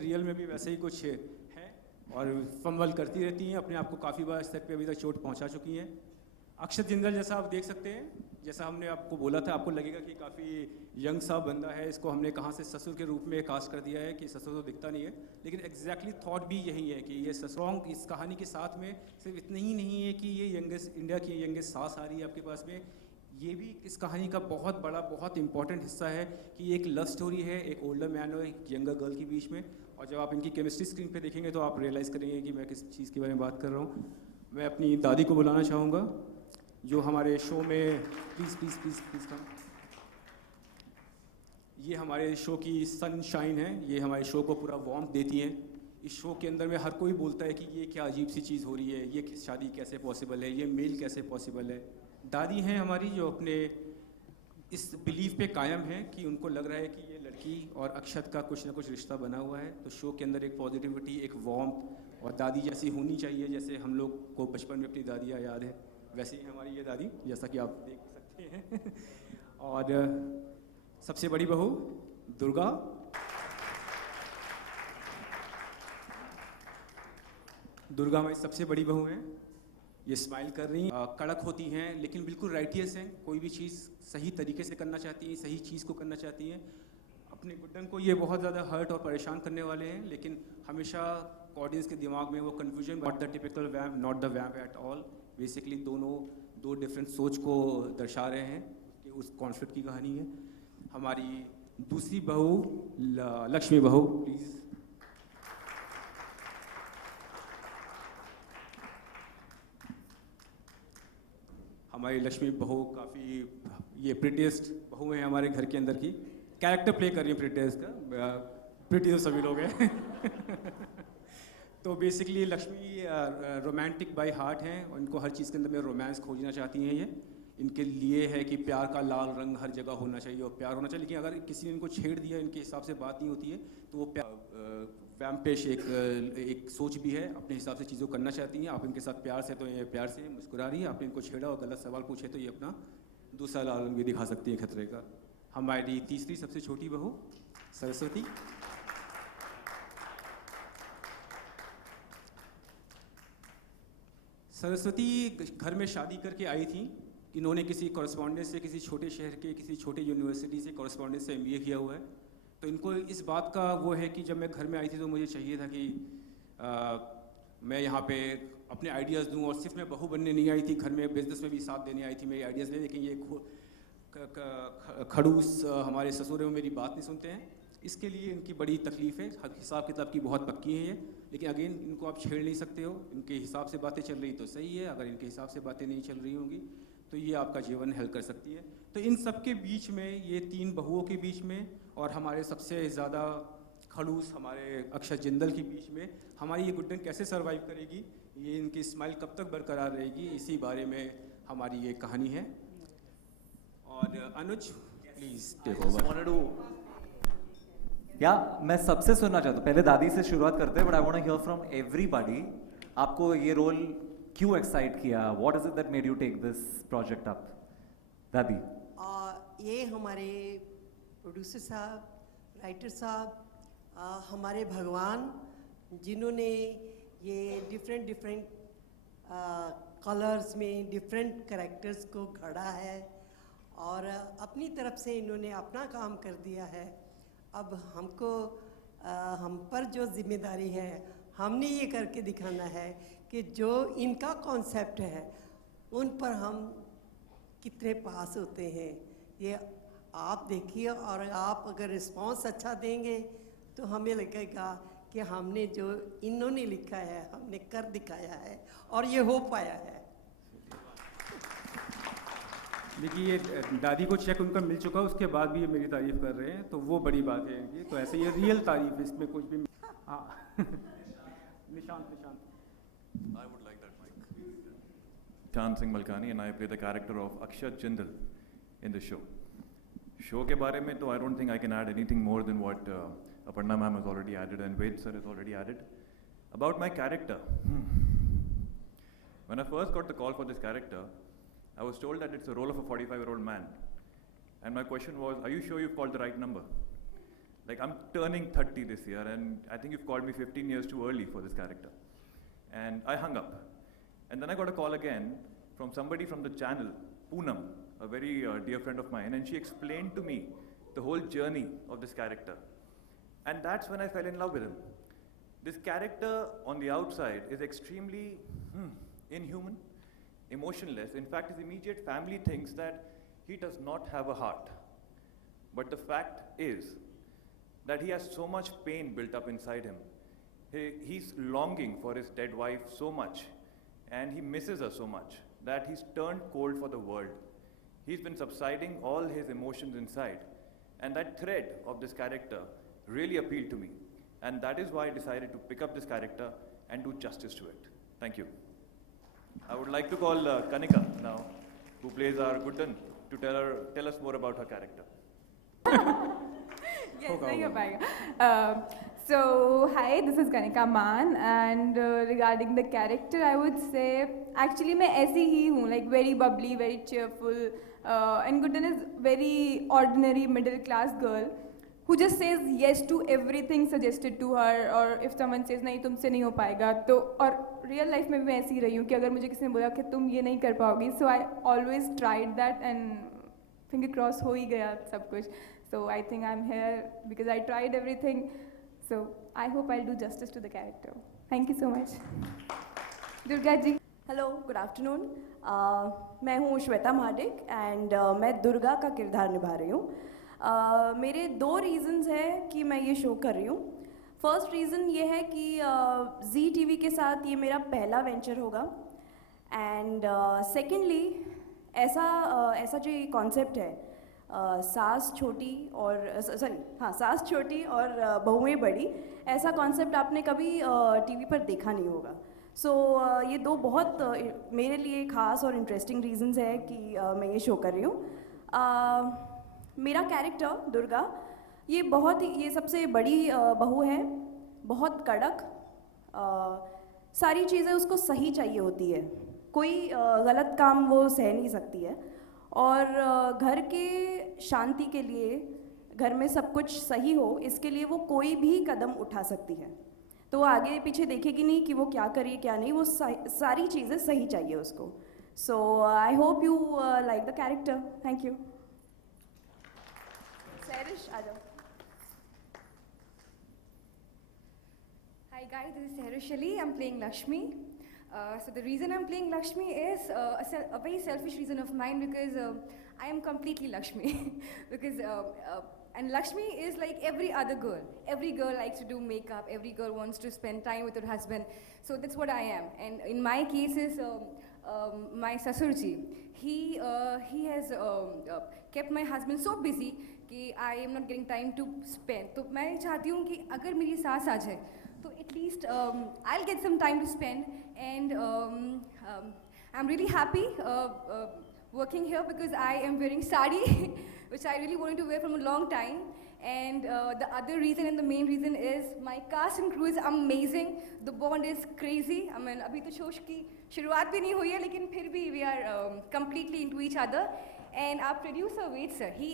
Real में भी वैसे ही कुछ है और फंबल करती रहती हैं, अपने आप को काफ़ी बार इस तक पे अभी तक चोट पहुंचा चुकी हैं। अक्षत जिंदल जैसा आप देख सकते हैं, जैसा हमने आपको बोला था, आपको लगेगा कि काफ़ी यंग सा बंदा है, इसको हमने कहाँ से ससुर के रूप में कास्ट कर दिया है कि ससुर तो दिखता नहीं है, लेकिन एग्जैक्टली थॉट भी यही है कि ये ससुरांग इस कहानी के साथ में सिर्फ इतना ही नहीं है कि ये यंगेस्ट इंडिया की यंगेस्ट सास आ रही है आपके पास में, ये भी इस कहानी का बहुत बड़ा बहुत इंपॉर्टेंट हिस्सा है कि ये एक लव स्टोरी है एक ओल्डर मैन और एक यंगर गर्ल के बीच में। और जब आप इनकी केमिस्ट्री स्क्रीन पे देखेंगे तो आप रियलाइज़ करेंगे कि मैं किस चीज़ के बारे में बात कर रहा हूँ। मैं अपनी दादी को बुलाना चाहूँगा जो हमारे शो में प्लीज़ प्लीज़ प्लीज़ प्लीज़ कम, ये हमारे शो की सनशाइन है, ये हमारे शो को पूरा वार्मथ देती हैं। इस शो के अंदर में हर कोई बोलता है कि ये क्या अजीब सी चीज़ हो रही है, ये शादी कैसे पॉसिबल है, ये मेल कैसे पॉसिबल है। दादी हैं हमारी जो अपने इस बिलीफ पे कायम है कि उनको लग रहा है कि ये लड़की और अक्षत का कुछ ना कुछ रिश्ता बना हुआ है। तो शो के अंदर एक पॉजिटिविटी, एक वार्मथ और दादी जैसी होनी चाहिए, जैसे हम लोग को बचपन में अपनी दादियाँ याद है, वैसे ही हमारी ये दादी, जैसा कि आप देख सकते हैं। और सबसे बड़ी बहू दुर्गा, दुर्गा हमारी सबसे बड़ी बहू हैं। ये स्माइल कर रही हैं, कड़क होती हैं लेकिन बिल्कुल राइटियस हैं, कोई भी चीज़ सही तरीके से करना चाहती हैं, सही चीज़ को करना चाहती हैं। अपने गुड्डन को ये बहुत ज़्यादा हर्ट और परेशान करने वाले हैं, लेकिन हमेशा ऑडियंस के दिमाग में वो confusion, not the typical vamp, not the vamp at all. Basically दोनों दो डिफरेंट सोच को दर्शा रहे हैं कि उस कॉन्फ्लिक्ट की कहानी है। हमारी दूसरी बहू लक्ष्मी बहू, प्लीज़। हमारी लक्ष्मी बहू काफ़ी ये प्रिटीएस्ट बहू है हमारे घर के अंदर की, कैरेक्टर प्ले कर रही है प्रिटीएस्ट का, प्रिटी तो सभी लोग हैं। तो basically Lakshmi romantic by heart हैं, उनको हर चीज़ के अंदर में रोमांस खोजना चाहती हैं। ये इनके लिए है कि प्यार का लाल रंग हर जगह होना चाहिए और प्यार होना चाहिए, लेकिन अगर किसी ने इनको छेड़ दिया, इनके हिसाब से बात नहीं होती है, तो वो वैम्पेश एक सोच भी है, अपने हिसाब से चीज़ों करना चाहती हैं। आप इनके साथ प्यार से तो ये प्यार से मुस्कुरा रही है, आपने इनको छेड़ा और गलत सवाल पूछे तो ये अपना दूसरा लाल रंग भी दिखा सकती है खतरे का। हमारी तीसरी सबसे छोटी बहू सरस्वती, सरस्वती घर में शादी करके आई थी। इन्होंने किसी कॉरेस्पॉन्डेंस से, किसी छोटे शहर के किसी छोटे यूनिवर्सिटी से कॉरेस्पॉन्डेंस से MBA किया हुआ है। तो इनको इस बात का वो है कि जब मैं घर में आई थी तो मुझे चाहिए था कि मैं यहाँ पे अपने आइडियाज़ दूँ, और सिर्फ मैं बहू बनने नहीं आई थी, घर में बिजनेस में भी साथ देने आई थी मेरे आइडियाज़ में। लेकिन ये खड़ूस हमारे ससुर हैं, मेरी बात नहीं सुनते हैं, इसके लिए इनकी बड़ी तकलीफ़ है। हिसाब किताब की बहुत पक्की है ये, लेकिन अगेन इनको आप छेड़ नहीं सकते हो। इनके हिसाब से बातें चल रही तो सही है, अगर इनके हिसाब से बातें नहीं चल रही होंगी तो ये आपका जीवन हल कर सकती है। तो इन सब के बीच में, ये तीन बहुओं के बीच में और हमारे सबसे ज़्यादा खड़ूस हमारे अक्षत जिंदल के बीच में हमारी ये गुड्डन कैसे सर्वाइव करेगी, ये इनकी स्माइल कब तक बरकरार रहेगी, इसी बारे में हमारी ये कहानी है। और अनुज प्लीज़ टेक ओवर। या मैं सबसे सुनना चाहता हूँ, पहले दादी से शुरुआत करते हैं, but I want to hear from everybody. आपको ये रोल क्यों एक्साइट किया? What is it that made you take this project up? दादी। ये हमारे प्रोड्यूसर साहब, राइटर साहब, हमारे भगवान, जिन्होंने ये डिफरेंट कलर्स में डिफरेंट कैरेक्टर्स को गढ़ा है और अपनी तरफ से इन्होंने अपना काम कर दिया है। अब हमको हम पर जो जिम्मेदारी है, हमने ये करके दिखाना है कि जो इनका कॉन्सेप्ट है उन पर हम कितने पास होते हैं, ये आप देखिए। और आप अगर रिस्पांस अच्छा देंगे तो हमें लगेगा कि हमने जो इन्होंने लिखा है हमने कर दिखाया है और ये हो पाया है। देखिए, ये दादी को चेक उनका मिल चुका, उसके बाद भी ये मेरी तारीफ़ कर रहे हैं, तो वो बड़ी बात है इनकी। तो ऐसे ये रियल तारीफ़ है, इसमें कुछ भी। हाँ। Nishant. I would like that mic. Chan Singh Malkani and I play the character of Akshat Jindal in the show. Show के बारे में तो I don't think I can add anything more than what Aparna ma'am has already added and Ved sir has already added. About my character. When I first got the call for this character, I was told that it's a role of a 45-year-old man. And my question was, are you sure you've called the right number? Like, I'm turning 30 this year, and I think you've called me 15 years too early for this character. And I hung up. And then I got a call again from somebody from the channel, Poonam, a very dear friend of mine, and she explained to me the whole journey of this character. And that's when I fell in love with him. This character on the outside is extremely inhuman, emotionless. In fact, his immediate family thinks that he does not have a heart. But the fact is that he has so much pain built up inside him. He's longing for his dead wife so much, and he misses her so much, that he's turned cold for the world. He's been subsiding all his emotions inside. And that thread of this character really appealed to me. And that is why I decided to pick up this character and do justice to it. Thank you. I would like to call Kanika now, who plays our Guddan, to tell us more about her character. Yes, नहीं हो पाएगा. So, hi, this is Kanika Man, and regarding the character, I would say, actually मैं ऐसी ही हूँ, like very bubbly, very cheerful, and Guddan is very ordinary middle class girl who just says yes to everything suggested to her, or if someone says नहीं तुमसे नहीं हो पाएगा तो, और real life में भी मैं ऐसी ही रही हूँ कि अगर मुझे किसी ने बोला कि तुम ये नहीं कर पाओगी, so I always tried that and finger cross हो ही गया सब कुछ. So I think I'm here because I tried everything. So I hope I'll do justice to the character. Thank you so much. Durga ji. Hello good afternoon. मैं हूँ Shweta Mahadik and मैं दुर्गा का किरदार निभा रही हूँ. मेरे 2 रीज़न्स हैं कि मैं ये शो कर रही हूँ. फर्स्ट रीज़न ये है कि जी टीवी के साथ ये मेरा पहला वेंचर होगा, एंड सेकेंडली ऐसा जो ये कॉन्सेप्ट है, सास छोटी और सास छोटी और बहुएं बड़ी, ऐसा कॉन्सेप्ट आपने कभी टीवी पर देखा नहीं होगा. सो ये 2 बहुत मेरे लिए ख़ास और इंटरेस्टिंग रीजंस है कि मैं ये शो कर रही हूँ. मेरा कैरेक्टर दुर्गा ये सबसे बड़ी बहू है, बहुत कड़क, सारी चीज़ें उसको सही चाहिए होती है, कोई गलत काम वो सह नहीं सकती है, और घर के शांति के लिए, घर में सब कुछ सही हो, इसके लिए वो कोई भी कदम उठा सकती है. तो वो आगे पीछे देखेगी नहीं कि वो क्या करिए क्या नहीं, वो सारी चीज़ें सही चाहिए उसको. So I hope you like the character. Thank you. Sarish आ जाओ. Hi guys, this is Sehrish Ali. I'm playing Lakshmi. So the reason I'm playing Lakshmi is a very selfish reason of mine, because I am completely Lakshmi. Because and Lakshmi is like every other girl. Every girl likes to do makeup. Every girl wants to spend time with her husband. So that's what I am. And in my case is my Sasurji. He has kept my husband so busy कि I am not getting time to spend. तो मैं चाहती हूँ कि अगर मेरी सास आ जाए तो at least I'll get some time to spend. And I'm really happy working here because I am wearing sari, which I really wanted to wear from a long time. And the other reason and the main reason is my cast and crew is amazing. The bond is crazy. I mean, अभी तो show की शुरुआत भी नहीं हुई है, लेकिन फिर भी we are completely into each other. And our producer Ved sir, he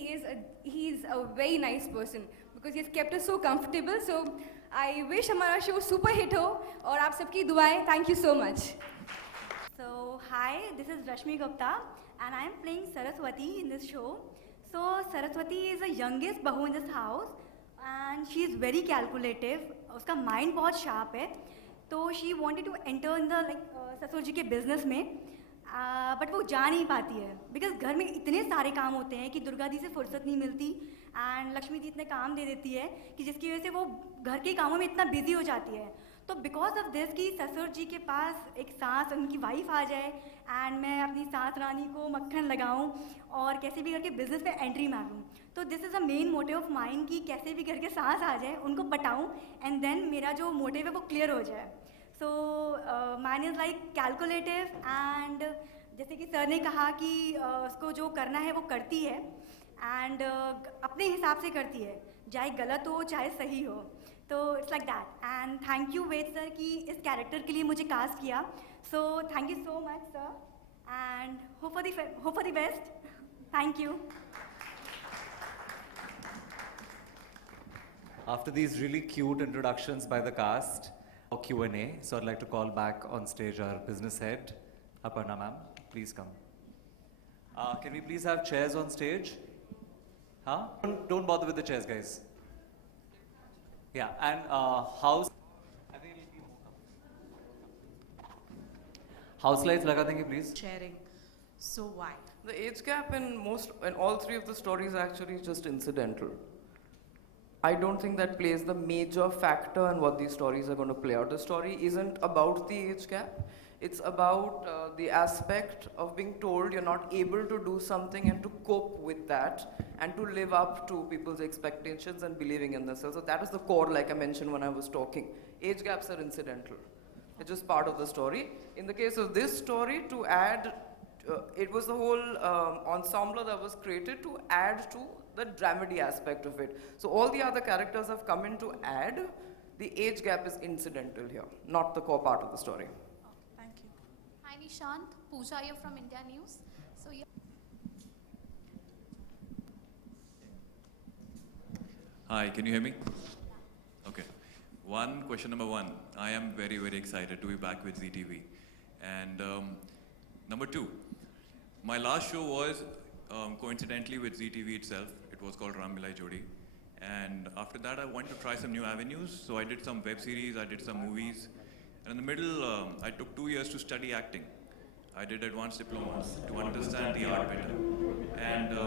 is a very nice person because he has kept us so comfortable. So I wish हमारा शो super hit हो और आप सबकी दुआएं. Thank you so much. So hi, this is Rashmi Gupta and I am playing Saraswati in this show. So Saraswati is the youngest bahu in this house and she is very calculative. उसका mind बहुत sharp है. तो she wanted to enter in the ससुर जी के business में, but वो जा नहीं पाती है बिकॉज घर में इतने सारे काम होते हैं कि दुर्गा दी से फुर्सत नहीं मिलती एंड लक्ष्मी दी इतने काम दे देती है कि जिसकी वजह से वो घर के कामों में इतना बिजी हो जाती है. तो बिकॉज ऑफ दिस कि ससुर जी के पास एक सास उनकी वाइफ आ जाए एंड मैं अपनी सास रानी को मक्खन लगाऊं और कैसे भी करके बिजनेस में एंट्री मारूं. तो this is a main motive of mind कि कैसे भी करके सास आ जाए, उनको पटाऊं एंड देन मेरा जो मोटिव है वो क्लियर हो जाए. So mine is like calculative and जैसे कि सर ने कहा कि उसको जो करना है वो करती है एंड अपने हिसाब से करती है, चाहे गलत हो चाहे सही हो. तो it's like that and thank you Ved sir कि इस कैरेक्टर के लिए मुझे कास्ट किया. So thank you so much sir and hope for the best. Thank you. After these really cute introductions by the cast, for Q&A, so I'd like to call back on stage our business head, Aparna ma'am. Please come. Can we please have chairs on stage? Huh? Don't bother with the chairs, guys. Yeah, and house lights लगा देंगे please. Sharing. So why? The age gap in all three of the stories actually is just incidental. I don't think that plays the major factor in what these stories are going to play out. The story isn't about the age gap. It's about the aspect of being told you're not able to do something and to cope with that and to live up to people's expectations and believing in themselves. So that is the core, like I mentioned when I was talking. Age gaps are incidental. It's just part of the story. In the case of this story, to add, it was the whole ensemble that was created to add to the dramedy aspect of it. So all the other characters have come in to add. The age gap is incidental here, not the core part of the story. Thank you. Hi Nishant, Pooja here from India News. So yeah. Hi, can you hear me? Okay. Question number one. I am very, very excited to be back with ZTV. And number two, my last show was coincidentally with ZTV itself. It was called Ram Milai Jodi. And after that, I wanted to try some new avenues. So I did some web series, I did some movies. And in the middle, I took 2 years to study acting. I did advanced diplomas to understand the art better. And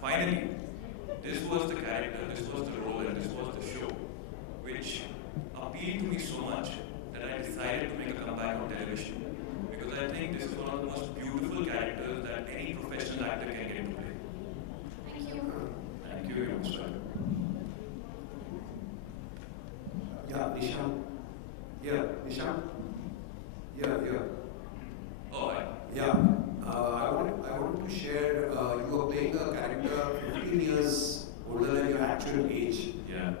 finally, this was the character, this was the role, and this was the show, which appealed to me so much that I decided to make a comeback on television. Because I think this is one of the most beautiful characters that any professional actor can get to play. Thank you. Thank you, Mr. Yeah, Nishant. Yeah, Nishant. Yeah. Oh, Yeah. I want to share. You are playing a character 15 years older than your actual age. yeah.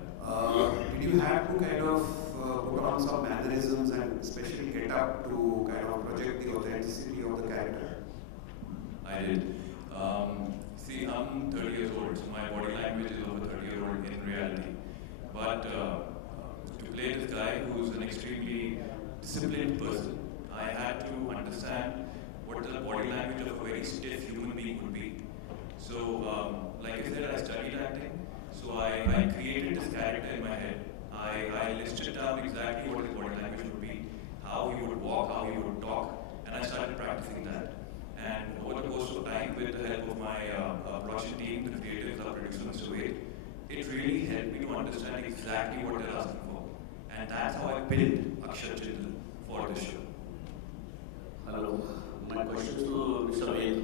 Did you have to kind of put on some mannerisms and especially get up to kind of project the authenticity of the character? I did. See, I'm 30 years old, so my body language is over 30-year-old in reality. But to play this guy who's an extremely disciplined person, I had to understand what the body language of a very stiff human being would be. So, like I said, I studied acting, so I created this character in my head. I listed down exactly what his body language would be, how he would walk, how he would talk, and I started practicing that. And over the course of time, with the help of my production team, the creatives, our producer, Mr. Wade, it really helped me to understand exactly what they're asking for. And that's how I built Akshat Jindal for this show. Hello, my question is to Mr. Wade.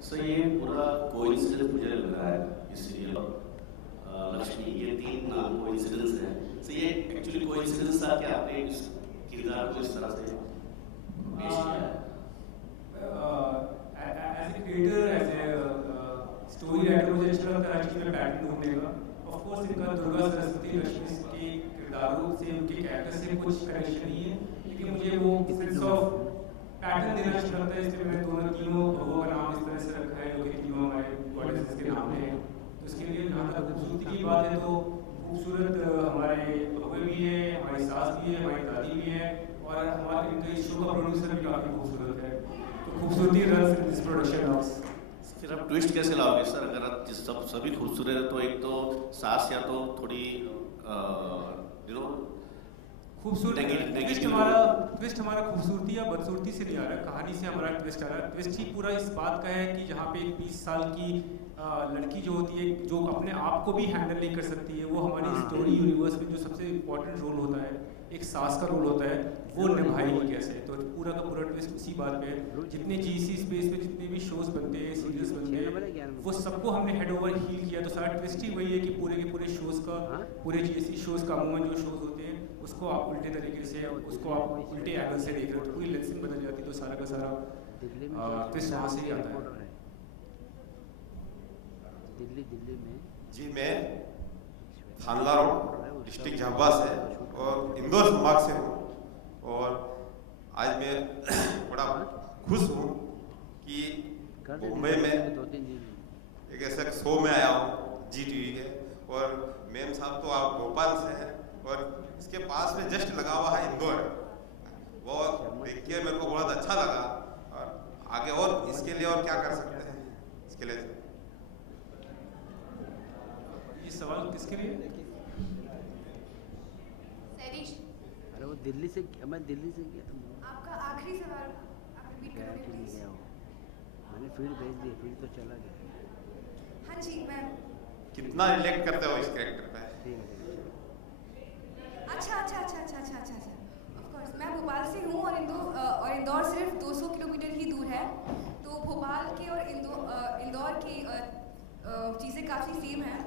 So ये पूरा coincidence मुझे लग रहा है इस serial Lakshmi ये 3 नाम coincidence है. So ये actually coincidence था कि आपने इस किरदार को इस तरह से पेश किया. As a creator, as a story writer, मुझे अच्छा लगता है एक्चुअली पैटर्न ढूंढने का. Of course, इनका दुर्गा सरस्वती लक्ष्मी के किरदारों से, उनके कैरेक्टर से कुछ कनेक्शन नहीं है, लेकिन मुझे वो सेंस ऑफ पैटर्न देना अच्छा लगता है. इसलिए मैंने तीनों भगवों का नाम इस तरह से रखा है, जो कि तीनों हमारे गॉडेसेस के नाम हैं. तो इसके लिए जहाँ तक खूबसूरती की बात है, तो खूबसूरत हमारे भगवे भी है, हमारी सास भी है, हमारी दादी भी है, और हमारे इनके इस शो का प्रोड्यूसर भी काफ़ी खूबसूरत है. तो खूबसूरती रस इन दिस प्रोडक्शन हाउस. फिर आप ट्विस्ट कैसे लाओगे सर? अगर आप सभी खूबसूरत है तो एक तो सास या तो थोड़ी ट्विस्ट हमारा खूबसूरती या बदसूरती से नहीं आ रहा है, कहानी से हमारा ट्विस्ट आ रहा है. ट्विस्ट ही पूरा इस बात का है कि जहाँ पे एक 20 साल की लड़की जो होती है, जो अपने आप को भी हैंडल नहीं कर सकती है, वो हमारी स्टोरी यूनिवर्स में जो सबसे इम्पोर्टेंट रोल होता है, एक सास का रोल होता है, वो निभाएगी कैसे. तो पूरा का पूरा ट्विस्ट उसी बात पे है. जितने जीसी स्पेस में जितने भी शोज बनते हैं, सीरियल्स बनते हैं, वो सबको हमने हेड ओवर हील किया. तो सारा ट्विस्ट ही वही है कि पूरे के पूरे शोज का, पूरे जीएससी शोज का अमूमन जो शोज होते हैं, उसको आप उल्टे तरीके से, उसको आप उल्टे एंगल से देख रहे हो, तो पूरी लेंसिंग बदल जाती है. तो सारा का सारा ट्विस्ट वहाँ से ही आता है. दिल्ली में जी, मैं थानला रोड डिस्ट्रिक्ट झाबा से और इंदौर संभाग से हूँ. और आज मैं बड़ा खुश हूँ कि मुंबई में एक ऐसा शो में आया हूँ जी टीवी के, और मैम साहब तो आप भोपाल से हैं और इसके पास में जस्ट लगा हुआ है इंदौर, वो देख के मेरे को बहुत अच्छा लगा। और आगे और इसके लिए और क्या कर सकते हैं इसके लिए? ये सवाल किसके लिए? सैरिश, अरे वो दिल्ली से, मैं दिल्ली से गया था। आपका आखिरी सवाल आप रिपीट करोगे प्लीज? मैंने फील्ड भेज दिया, फील्ड तो चला गया। हाँ जी, मैं कितना रिलेक्ट करते हो इस कैरेक्टर पे? अच्छा। ऑफ कोर्स मैं भोपाल से हूँ और इंदौर सिर्फ 200 किलोमीटर ही दूर है। तो भोपाल के और इंदौर की चीज़ें काफ़ी सेम हैं।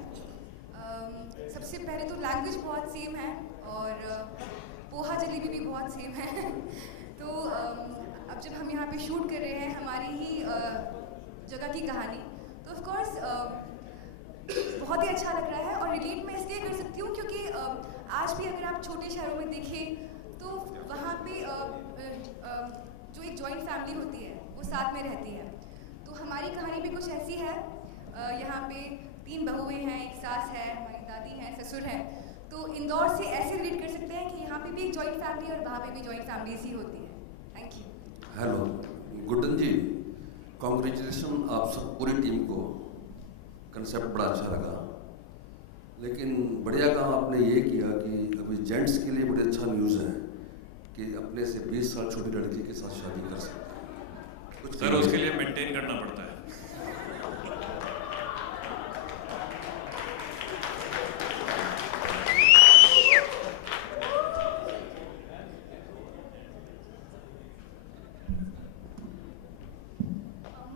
सबसे पहले तो लैंग्वेज बहुत सेम है और पोहा जलेबी भी बहुत सेम है। तो अब जब हम यहाँ पे शूट कर रहे हैं हमारी ही जगह की कहानी, तो ऑफ कोर्स बहुत ही अच्छा लग रहा है। और रिलेट मैं इसलिए कर सकती हूँ क्योंकि आज भी अगर आप छोटे शहरों में देखें तो वहाँ पे जो एक जॉइंट फैमिली होती है वो साथ में रहती है। तो हमारी कहानी भी कुछ ऐसी है। यहाँ पे 3 बहुएं हैं, एक सास है, हमारी दादी हैं, ससुर हैं। तो इंदौर से ऐसे रिलेट कर सकते हैं कि यहाँ पे भी एक जॉइंट फैमिली और वहाँ पे भी जॉइंट फैमिलीज ही होती है। Thank you. Hello Guddan ji, congratulation आप सब पूरी टीम को। कंसेप्ट बड़ा अच्छा लगा, लेकिन बढ़िया काम आपने ये किया कि अभी जेंट्स के लिए बड़े अच्छा न्यूज़ है कि अपने से 20 साल छोटी लड़की के साथ शादी कर सकते हैं। कुछ सर उसके लिए मेंटेन करना पड़ता है।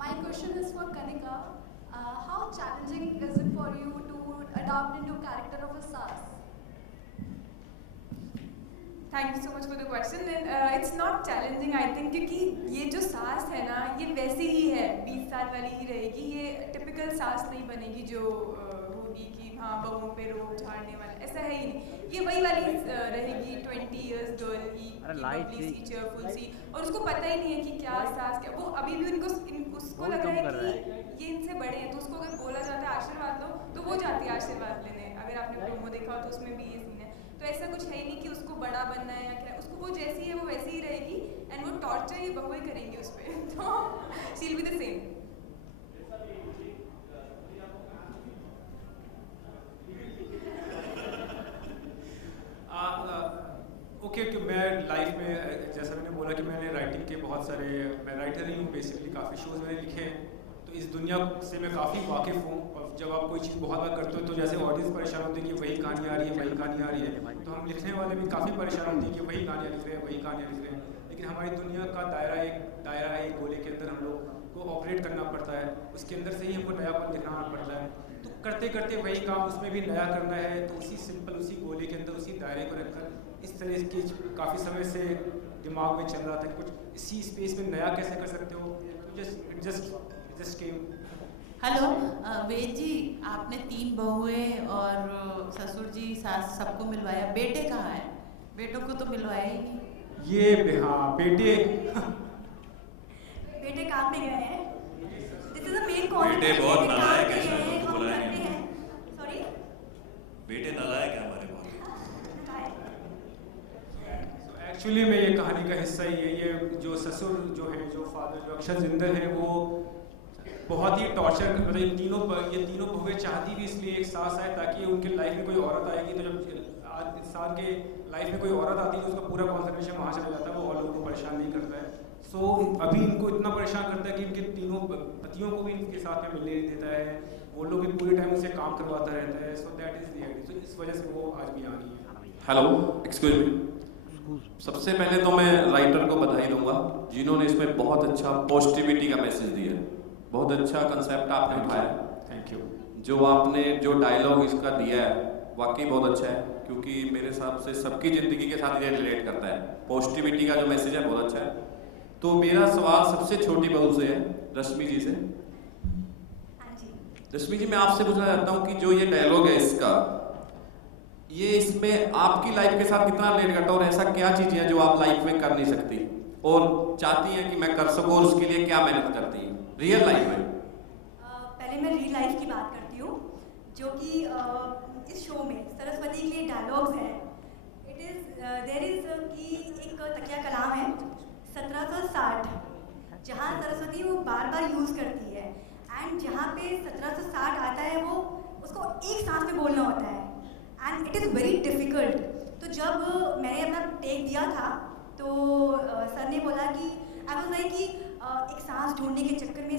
My question is for Kanika. How challenging is it for you to adapt into character of a sas? Thank you so much for the question. It's not challenging I think, क्योंकि ये जो सास है ना ये वैसी ही है, 20 साल वाली ही रहेगी। ये टिपिकल सास नहीं बनेगी जो होगी कि हाँ बहुओं पे रोब झाड़ने वाला, ऐसा है ही नहीं। ये वही वाली रहेगी 20 इयर्स गर्ल ही, बबली सी, चेयरफुल सी, और उसको पता ही नहीं है कि क्या सास क्या। वो अभी भी उसको लग रहा है कि ये इनसे बड़े हैं, तो उसको अगर बोला जाता है आशीर्वाद लो तो वो जाती है आशीर्वाद लेने। अगर आपने प्रोमो देखा हो तो उसमें भी ये सीन है। तो ऐसा कुछ है ही नहीं कि उसको बड़ा बनना है या क्या, उसको वो जैसी है वो वैसी ही रहेगी एंड वो टॉर्चर ही बहुएं करेंगी उस पर। तो she will be the same. Okay कि मैं लाइफ में जैसा मैंने बोला कि मैंने राइटिंग के बहुत सारे, मैं राइटर ही हूँ बेसिकली, काफ़ी शोज़ मैंने लिखे हैं। तो इस दुनिया से मैं काफ़ी वाकिफ़ हूँ। और जब आप कोई चीज़ बहुत बार करते हो तो जैसे ऑडियंस परेशान होती है कि वही कहानी आ रही है, वही कहानी आ रही है, तो हम लिखने वाले भी काफ़ी परेशान होती है कि वही कहानियाँ लिख रहे हैं, वही कहानियाँ लिख रहे हैं। लेकिन हमारी दुनिया का दायरा है, एक गोले के अंदर हम लोग को ऑपरेट करना पड़ता है, उसके अंदर से ही हमको नयापन दिखाना पड़ता है। तो करते करते वही काम उसमें भी नया करना है, तो उसी सिंपल उसी गोले के अंदर उसी दायरे को रखकर इस तरह की काफ़ी समय से दिमाग में चल रहा था कि कुछ इसी स्पेस में नया कैसे कर सकते हो। तो जस्ट केम। हेलो वेद जी, आपने 3 बहुएं और ससुर जी सास सबको मिलवाया, बेटे कहाँ हैं? बेटों को तो मिलवाया ही नहीं। ये हाँ बेटे बेटे काम पे गए हैं। This is the main concept. बेटे बहुत नालायक है, उनको बुलाया नहीं। सॉरी, बेटे नालायक है हमारे बहुत। एक्चुअली में ये कहानी का हिस्सा ही है। ये जो ससुर जो है, जो फादर जो अक्षर जिंदल है, वो बहुत ही टॉर्चर, मतलब ये तीनों बहुएं चाहती भी इसलिए एक सास आए ताकि उनके लाइफ में कोई औरत आएगी। तो जब इंसान के लाइफ में कोई औरत आती है तो उसका पूरा कॉन्सेंट्रेशन वहाँ चला जाता है, वो और लोगों को परेशान नहीं करता है। सो अभी इनको इतना परेशान करता है कि इनके तीनों पतियों को भी इनके साथ में मिलने नहीं देता है, वो लोग भी पूरे टाइम उसे काम करवाता रहता है। So that is the idea. तो इस वजह से वो आज भी आ रही है। Hello, excuse me. सबसे पहले तो मैं राइटर को बधाई दूंगा जिन्होंने इसमें बहुत अच्छा पॉजिटिविटी का मैसेज दिया है। बहुत अच्छा कंसेप्ट आपने उठाया। Thank you. जो डायलॉग इसका दिया है वाकई बहुत अच्छा है, क्योंकि मेरे हिसाब से सबकी ज़िंदगी के साथ ये रिलेट करता है। पॉजिटिविटी का जो मैसेज है बहुत अच्छा है। तो मेरा सवाल सबसे छोटी बहू से है, रश्मि जी से। रश्मि जी, मैं आपसे पूछना चाहता हूँ कि जो ये डायलॉग है इसका, ये इसमें आपकी लाइफ के साथ कितना रिलेट करता है और ऐसा क्या चीज़ें हैं जो आप लाइफ में कर नहीं सकती और चाहती हैं कि मैं कर सकूँ और उसके लिए क्या मेहनत करती हैं रियल लाइफ में? पहले मैं रियल लाइफ की बात करती हूँ, जो कि इस शो में सरस्वती के लिए डायलॉग्स हैं. इट इज़ देयर इज़ कि एक तकिया कलाम है 1760, जहाँ सरस्वती वो बार बार यूज़ करती है, एंड जहाँ पे 1760 आता है वो उसको एक सांस में बोलना होता है, and it is very difficult. तो जब मैंने अपना टेक दिया था तो सर ने बोला कि आई वाज लाइक कि एक सांस ढूंढने के चक्कर में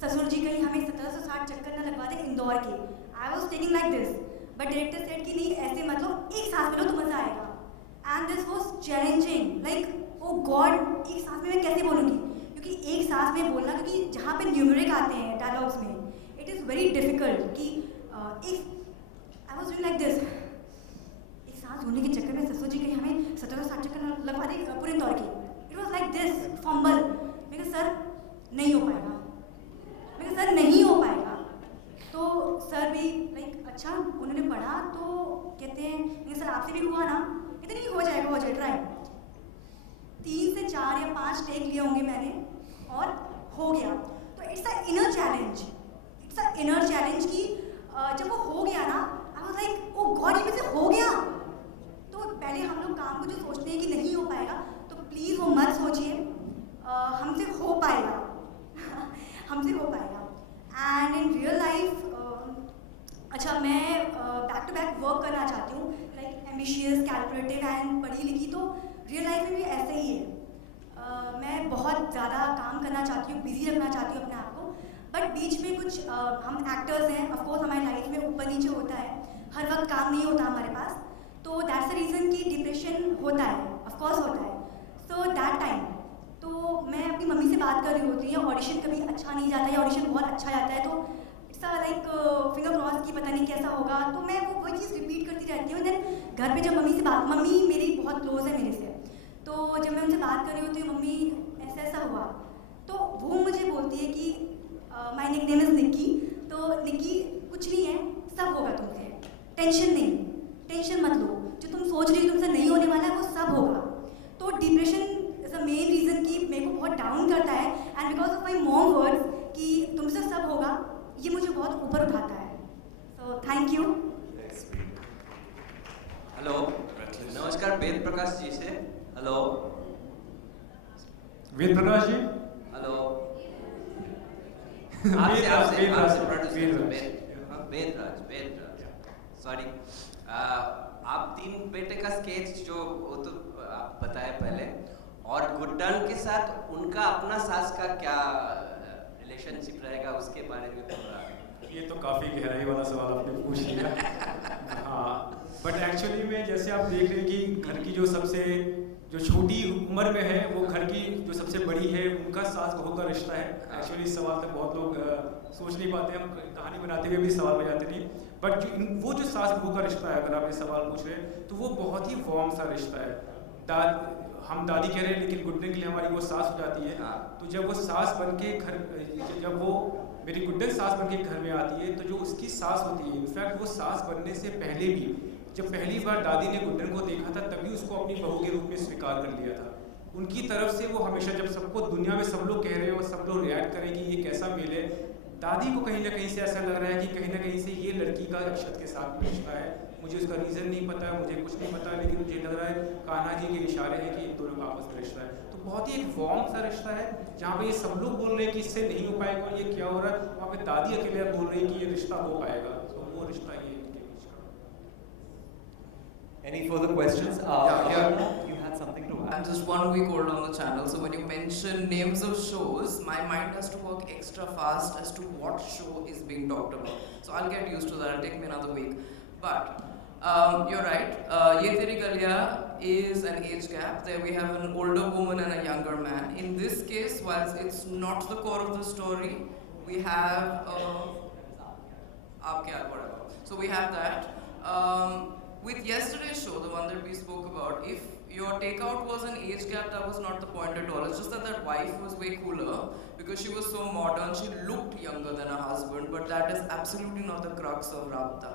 ससुर जी कहीं हमें 1760 चक्कर ना लगवा दे इंदौर के. I was taking like this, but director said कि नहीं ऐसे मतलब एक सांस में लो तो मज़ा आएगा. And this was challenging, like oh God एक सांस में मैं कैसे बोलूँगी, क्योंकि एक सांस में बोलना, क्योंकि जहाँ पे न्यूमेरिक आते हैं डायलॉग्स में इट इज़ वेरी डिफ़िकल्ट कि एक I was doing like this, एक सांस ढूंढने के चक्कर में ससुर जी कहीं हमें 1760 चक्कर लगवा दे पूरे इंदौर के. It was like this fumble. मैंने सर नहीं हो पाएगा, मैंने सर नहीं हो पाएगा. तो सर भी लाइक अच्छा उन्होंने पढ़ा तो कहते हैं नहीं सर आपसे भी हुआ ना, कहते नहीं हो जाएगा ट्राई. 3 से 4 या 5 टेक लिए होंगे मैंने और हो गया. तो इट्स अ इनर चैलेंज कि जब वो हो गया ना I was like oh God ये मुझसे हो गया. तो पहले हम लोग काम को जो सोचते हैं कि नहीं हो पाएगा, तो प्लीज़ वो मत सोचिए, हमसे हो पाएगा. हमसे हो पाएगा. एंड इन रियल लाइफ अच्छा मैं बैक टू बैक वर्क करना चाहती हूँ, लाइक एम्बिशियस, कैलकुलेटिव एंड पढ़ी लिखी. तो रियल लाइफ में भी ऐसे ही है. मैं बहुत ज़्यादा काम करना चाहती हूँ, बिजी रखना चाहती हूँ अपने आप को, बट बीच में कुछ हम एक्टर्स हैं, ऑफकोर्स हमारी लाइफ में ऊपर नीचे होता है, हर वक्त काम नहीं होता हमारे पास. तो दैट्स द रीज़न कि डिप्रेशन होता है, ऑफकोर्स होता है. सो दैट टाइम तो मैं अपनी मम्मी से बात कर रही होती हूँ, ऑडिशन कभी अच्छा नहीं जाता या ऑडिशन बहुत अच्छा जाता है तो इट्स लाइक फिंगर क्रॉस की पता नहीं कैसा होगा. तो मैं वही चीज़ रिपीट करती रहती हूँ. देन घर पे जब मम्मी मेरी बहुत क्लोज है मेरे से, तो जब मैं उनसे बात कर रही होती हूँ मम्मी ऐसा हुआ, तो वो मुझे बोलती है कि माय निकनेम इज़ निक्की, तो निक्की कुछ नहीं है, सब होगा तुमसे, टेंशन मत लो, जो तुम सोच रही हो तुमसे नहीं होने वाला है वो सब होगा. तो depression is the main reason कि मेरे को बहुत डाउन करता है, and because of my mom words कि तुमसे सब होगा, ये मुझे बहुत ऊपर उठाता है. सो थैंक यू. हेलो, नमस्कार वेद प्रकाश जी से. हेलो वेद प्रकाश जी. हेलो वेद सॉरी. आप 3 बेटे का स्केच जो वो तो आप बताए पहले, और गुड्डन के साथ उनका अपना सास का क्या रिलेशनशिप रहेगा उसके बारे में थोड़ा. ये तो काफ़ी गहराई वाला सवाल आपने पूछ लिया. हाँ, बट एक्चुअली में जैसे आप देख रहे हैं कि घर की जो छोटी उम्र में है वो घर की जो सबसे बड़ी है उनका सास बहू का रिश्ता है. एक्चुअली इस सवाल तक बहुत लोग सोच नहीं पाते, हम कहानी बनाते हुए भी सवाल में जाते नहीं. बट वो जो सास बहू का रिश्ता है, अगर आप ये सवाल पूछ रहे हैं तो वो बहुत ही वार्म सा रिश्ता है. हम दादी कह रहे हैं लेकिन गुड्डन के लिए हमारी वो सास हो जाती है. तो जब वो सास बन के जब वो मेरी गुड्डन सास बन के घर में आती है, तो जो उसकी सास होती है, इनफैक्ट वो सास बनने से पहले भी जब पहली बार दादी ने गुड्डन को देखा था तभी उसको अपनी बहू के रूप में स्वीकार कर लिया था. उनकी तरफ से वो हमेशा, जब सबको दुनिया में सब लोग कह रहे हो, सब लोग रिएक्ट करें कि ये कैसा मेल है, दादी को कहीं ना कहीं से ऐसा लग रहा है कि कहीं ना कहीं से ये लड़की का अक्षत के साथ रिश्ता है. मुझे उसका रीज़न नहीं पता है, मुझे कुछ नहीं पता, लेकिन मुझे लग रहा है कान्हा जी के इशारे हैं कि इन दोनों का आपस में रिश्ता है. तो बहुत ही एक वार्म सा रिश्ता है, जहाँ पे ये सब लोग बोल रहे हैं कि इससे नहीं हो पाएगा और ये क्या हो रहा है, वहाँ पे दादी अकेले बोल रही है कि ये रिश्ता हो पाएगा. तो वो रिश्ता ये इनके बीच का. Any further questions? You had something to add. I'm just 1 week old on the channel, so when you mention names of shows, my mind has to work extra fast as to what show is being talked about. So I'll get used to that. It'll take me another week. But you're right. Ye Teri Galiya is an age gap. There we have an older woman and a younger man. In this case, whilst it's not the core of the story, we have whatever. So we have that. With yesterday's show, the one that we spoke about, if your takeout was an age gap, that was not the point at all. It's just that wife was way cooler because she was so modern. She looked younger than her husband, but that is absolutely not the crux of Rabta.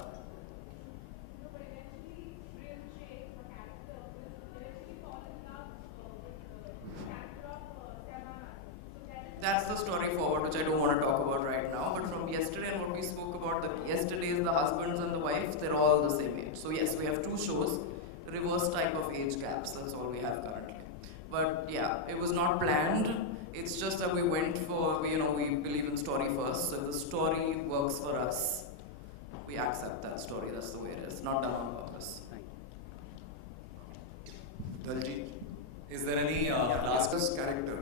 That's the story forward, which I don't want to talk about right now. But from yesterday and what we spoke about not the yesterday's, the husbands and the wives, they're all the same age. So yes, we have 2 shows, reverse type of age gaps, that's all we have currently. But yeah, it was not planned. It's just that we went for, we believe in story first. So if the story works for us, we accept that story. That's the way it is. Not done on purpose. Daljeet, is there any last character?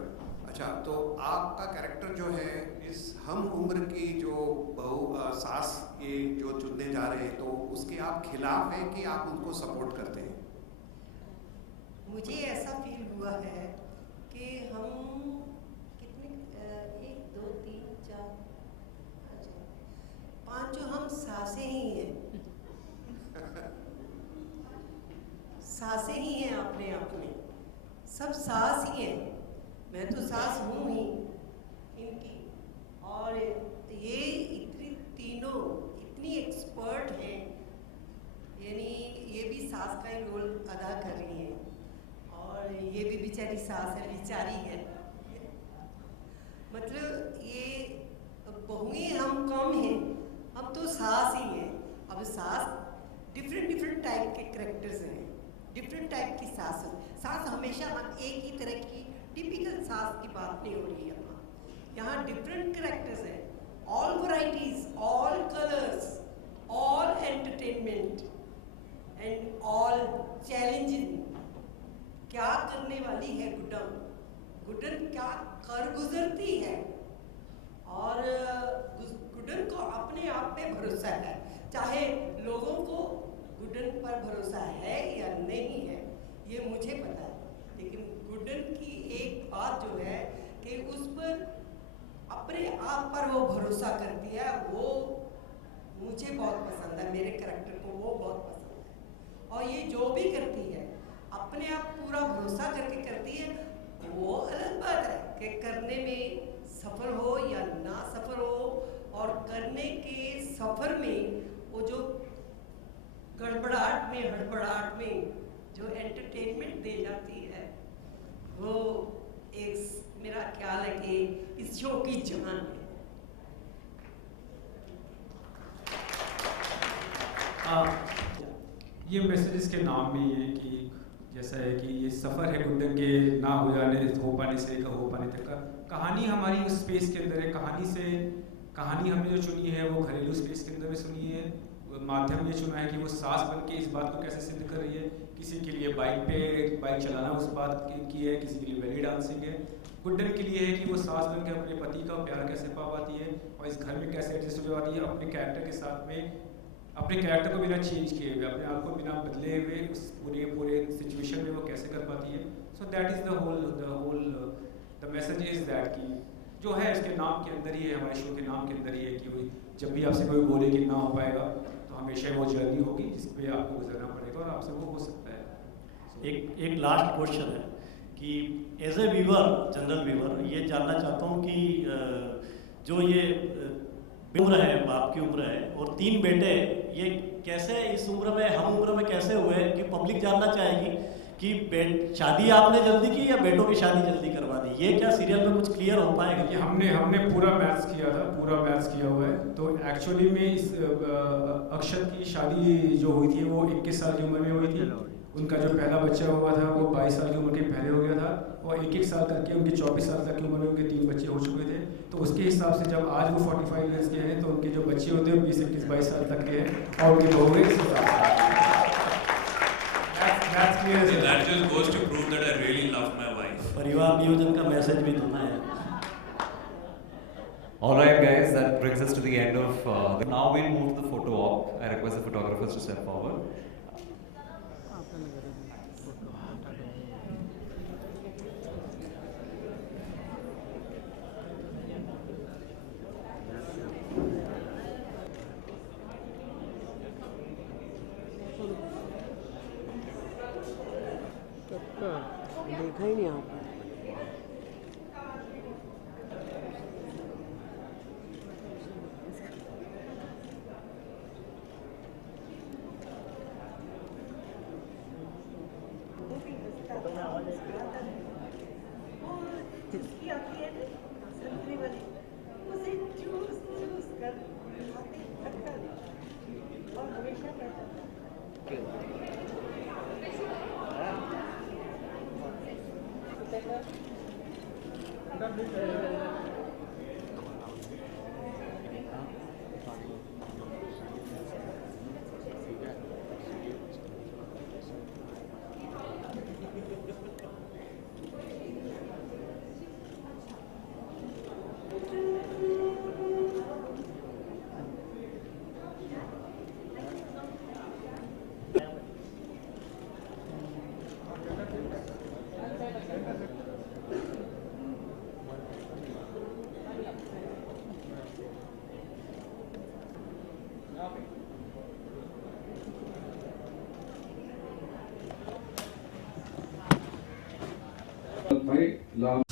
अच्छा, तो आपका character जो है इस हम उम्र की जो सास ये जो चुनने जा रहे हैं, तो उसके आप खिलाफ हैं कि आप उनको सपोर्ट करते हैं? मुझे ऐसा फील हुआ है कि हम कितने 1 2 3 4 5 जो हम सासें ही हैं, सासें ही हैं अपने आप में, सब सास ही हैं। मैं तो सास हूँ ही इनकी, और ये तीनों इतनी एक्सपर्ट हैं, यानी ये भी सास का ही रोल अदा कर रही हैं, और ये भी बेचारी सास है, बेचारी है। मतलब ये बहुएं हम कम हैं, हम तो सास ही हैं। अब सास डिफरेंट टाइप के कैरेक्टर्स हैं, डिफरेंट टाइप की सास हमेशा एक ही तरह की टिपिकल सास की बात नहीं हो रही है। यहाँ डिफरेंट कैरेक्टर्स हैं, all varieties, all colours, all entertainment and all challenging. क्या करने वाली है गुड्डन क्या कर गुजरती है, और गुड्डन को अपने आप पे भरोसा है, चाहे लोगों को गुड्डन पर भरोसा है या नहीं है ये मुझे पता है, लेकिन गुड्डन की एक बात जो है कि उस पर अपने आप पर वो भरोसा करती है, वो मुझे बहुत पसंद है, मेरे कैरेक्टर को वो बहुत पसंद है। और ये जो भी करती है अपने आप पूरा भरोसा करके करती है। वो अलग बात है कि करने में सफल हो या ना सफल हो, और करने के सफर में वो जो गड़बड़ाहट में हड़बड़ाहट में जो एंटरटेनमेंट दे जाती है, वो एक मेरा ख्याल है कि इस शो की जान है। ये मैसेज इसके नाम में ये कि जैसा है कि ये सफ़र है गुड्डन के ना हो पाने से हो पाने तक का। कहानी हमारी उस स्पेस के अंदर है, कहानी हमने जो चुनी है वो घरेलू स्पेस के अंदर में सुनी है। माध्यम ये चुना है कि वो सास बन के इस बात को कैसे सिद्ध कर रही है। किसी के लिए बाइक चलाना उस बात की है, किसी के लिए बेली डांसिंग है। गुड्डन के लिए है कि वो सास बन के अपने पति का प्यार कैसे पा पाती है और इस घर में कैसे एडजस्ट हो जाती है, अपने कैरेक्टर के साथ में, अपने कैरेक्टर को बिना चेंज किए हुए, अपने आप को बिना बदले हुए उस पूरे सिचुएशन में वो कैसे कर पाती है। So that is the message is that कि जो है इसके नाम के अंदर ही है, हमारे शो के नाम के अंदर ही है कि जब भी आपसे कोई बोले कि ना हो पाएगा तो हमेशा वो जर्नी होगी जिस पे आपको गुजरना पड़ेगा और आपसे वो हो सकता है। एक लास्ट क्वेश्चन है कि as a viewer, general viewer, ये जानना चाहता हूँ कि जो ये उम्र है, बाप की उम्र है और 3 बेटे, ये कैसे इस उम्र में, हम उम्र में कैसे हुए कि पब्लिक जानना चाहेगी कि शादी आपने जल्दी की या बेटों की शादी जल्दी करवा दी? ये क्या सीरियल में कुछ क्लियर हो पाएगा? कि हमने पूरा मैथ्स किया हुआ है। तो एक्चुअली में इस अक्षत की शादी जो हुई थी वो 21 साल की उम्र में हुई थी। उनका जो पहला बच्चा हुआ था वो 22 साल की उम्र के पहले हो गया था, और 1-1 साल करके उनके 24 साल तक की उम्र में उनके 3 बच्चे हो चुके थे। तो उसके हिसाब से जब आज वो 45 ईयर्स के हैं तो उनके जो बच्चे होते हैं 20-21-22 साल तक के हैं और उनकी बहुएं That just goes to prove that I really love my wife. परिवार नियोजन का मैसेज भी देना है। All right, guys, that brings us to the end of. Now we'll move to the photo op. I request the photographers to step forward. देखा ही नहीं आपने। भाई